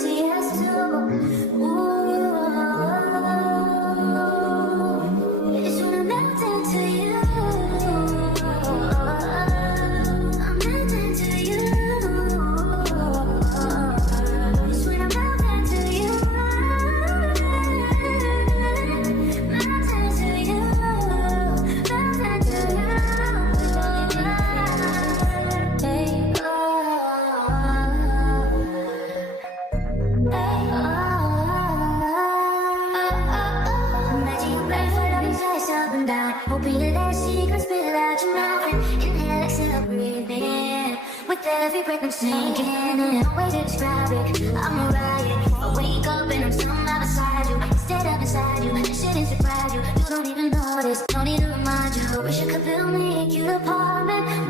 say yes to. Ooh, it's when I'm melting to you. I'm melting to you. It's when I'm melting to you. Melting to you. Melting to you. Hoping you let secrets spill out your mouth and inhale, exhale, breathe in. With every breath I'm sinking in, no way to describe it. I'm a riot. I wake up and I'm somehow beside you. Instead of inside you, this shit is surprise you. You don't even notice, no need to remind you. Wish you could build me a cute apartment.